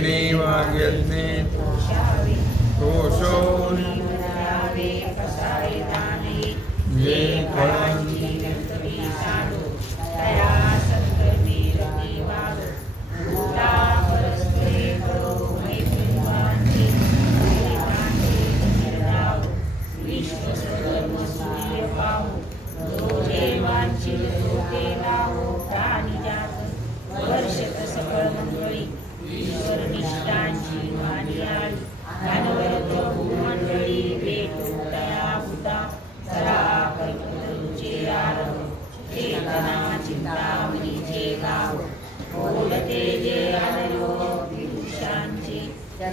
Veni, Vangel,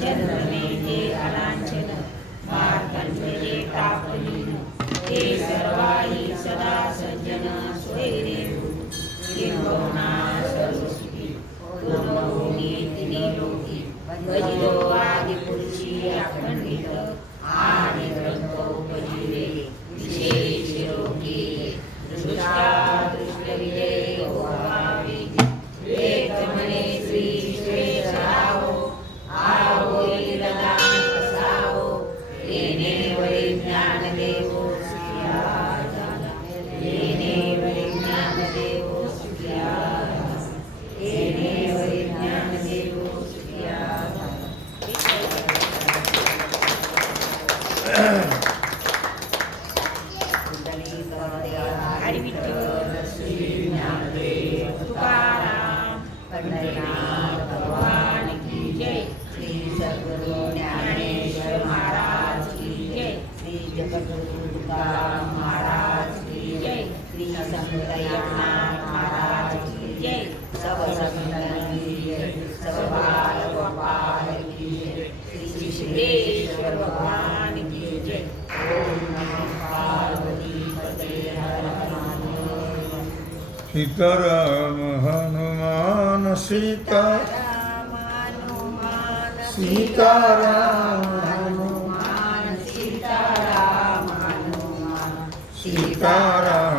जन्मने अलांछन मार्गांचे जे तापलीन ते सर्वाई सदा सज्जन स्वैरे निर्भवना सर्वसुखी पूर्वभूमी तिने लोकी भजिलो आदिपुरुषी अखंडित पंढरीनाथ भगवान की जय। श्री सद्गुरु ज्ञानेश्वर महाराज की जय। श्री जगद्गुरु तुकाराम महाराज की जय। श्री संत महाराज की जय। सब संतन सब बाल गोपाल की जय। श्री सिद्धेश्वर भगवान की जय। ओम नमः पार्वती पते हर સીતા સીતારામ હનુમાન સીતારામ હનુમાન સીતારામ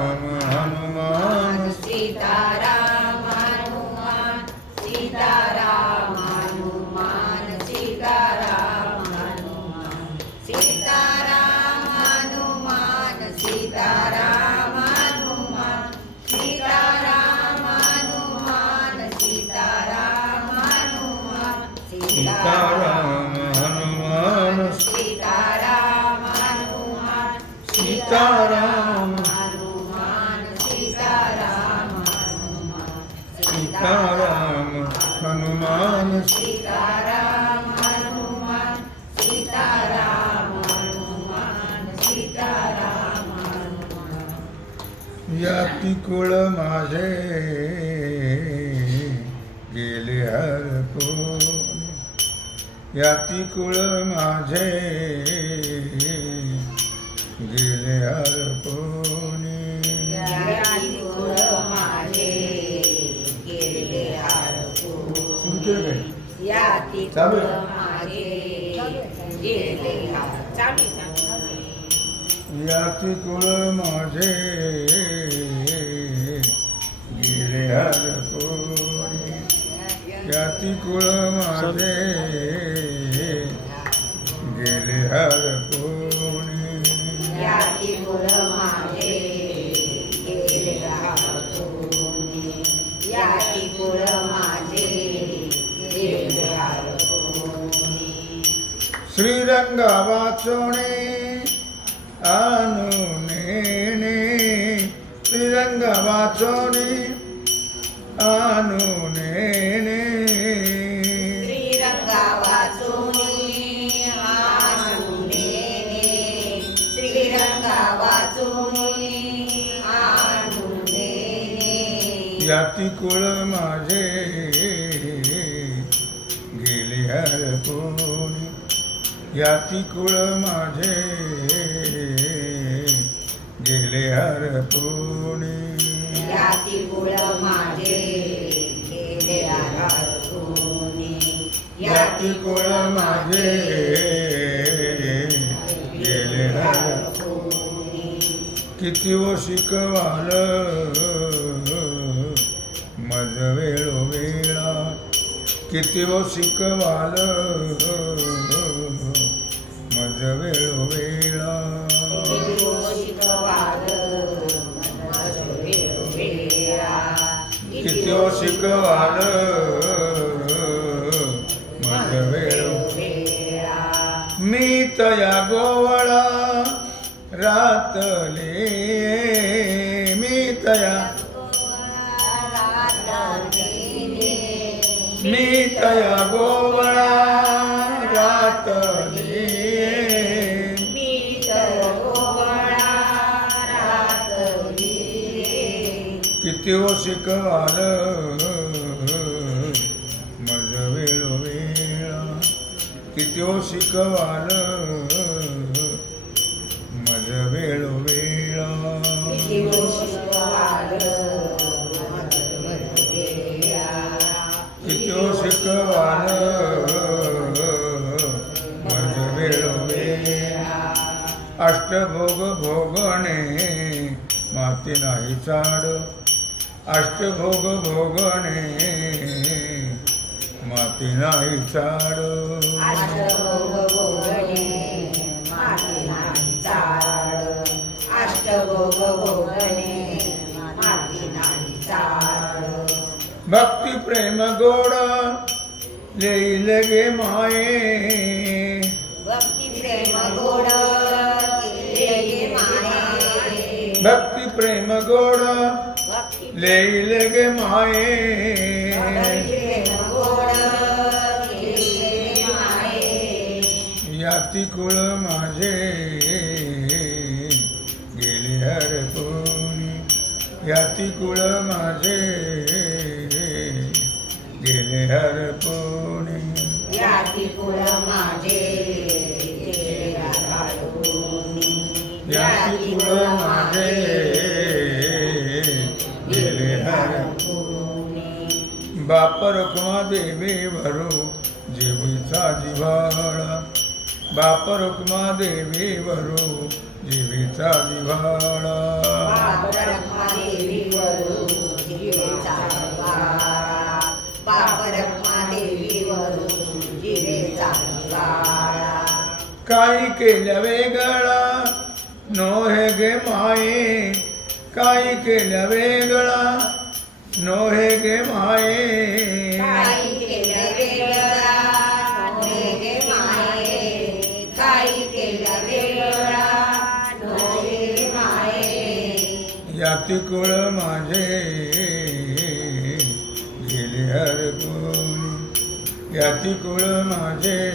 सीताराम हनुमान। सीताराम हनुमान। सीताराम। हनुमान सीताराम हनुमान सीताराम हनुमान। सीताराम हनुमान। सीताराम हनुमान। सीताराम हनुमान। याती कुळ माझे गेले हरपोनी याती कुळ माझे गेले अर्पणी चालू याती कुळ माझे गेले अर्पणी याती कुळ माझे गेले हरपूर श्रीरंग वाचोणे आणूने श्रीरंग वाचोणे अनु याती कुळ माझे गेले हरपोनी याती कुळ माझे गेले हरपोनी याती कुळ माझे गेले हरपुनी याती कुळ माझे किती व शिकवाल. मज वेळो वेळा. किती व शिकवाल. मज वेळोवेळा किती व शिकवाल. रातले मी तया. मी तया गोवळा रातले. किती हो शिकवाल मज वेळोवेळा. किती हो शिकवाल अष्टभोग भोगणे माती नाही चाड अष्टभोग भोगणे माती नाही चाड भक्ती प्रेम गोड लेईल गे माये. भक्ती प्रेम गोड लेईल गे माये प्रेम गोड केले माये याती कुळ माझे गेले हर कोणी। याती कुळ माझे गेले हर कोणी। याती कुळ माझे गेले आढळूनी. याती कुळ माझे बाप रुक्मा देवी भरू जीवीचा जिव्हाळा. बाप रुक्मा देवी भरू जीवीचा जिव्हाळा. काही केल्या वेगळा नो हे गे माये. काही केल्या वेगळा नो हे गे माये. याती कुळ माझे। गेले हर कोणी। याती कुळ माझे।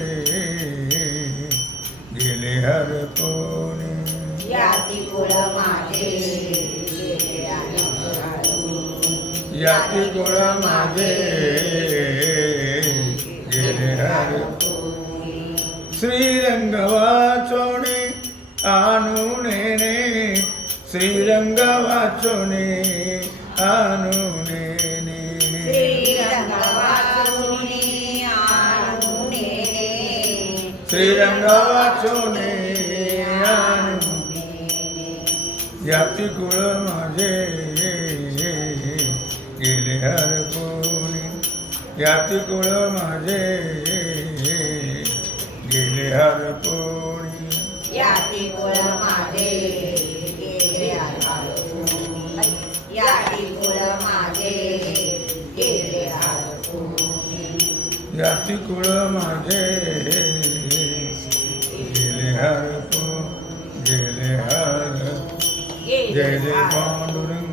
गेले हर कोणी। याती कुळ माझे। याती कुळ माझे गेले हर श्रीरंग वाचोणे आणून ने श्रीरंग वाचोणे आणून ने श्रीरंग वाचुनी याती कुळ माझे? गेले हर कोणी? याती कुळ माझे? गेले हर कोणी? याती कुळ माझे? गेले. याती कुळ माझे गेले आढळून. याती कुळ माझे? गेले हर को गेले हर जय पांडुरंग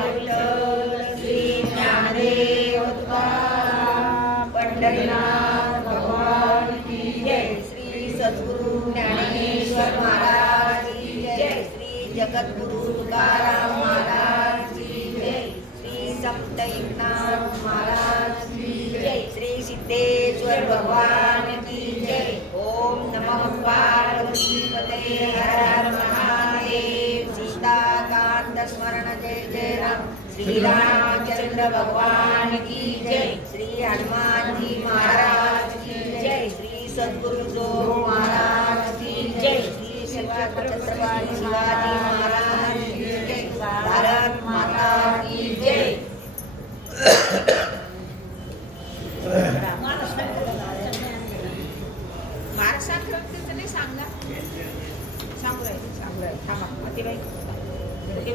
तुकाराम महाराज श्री संत एकनाथ महाराज श्री सिद्धेश्वर भगवान की जय ओम नमः हर हर महादेव सीताकांत स्मरण जय जय राम श्री रामचंद्र भगवान की जय श्री हनुमान जी महाराज की जय श्री सद्गुरु जो महाराज की जय श्री शिवाजी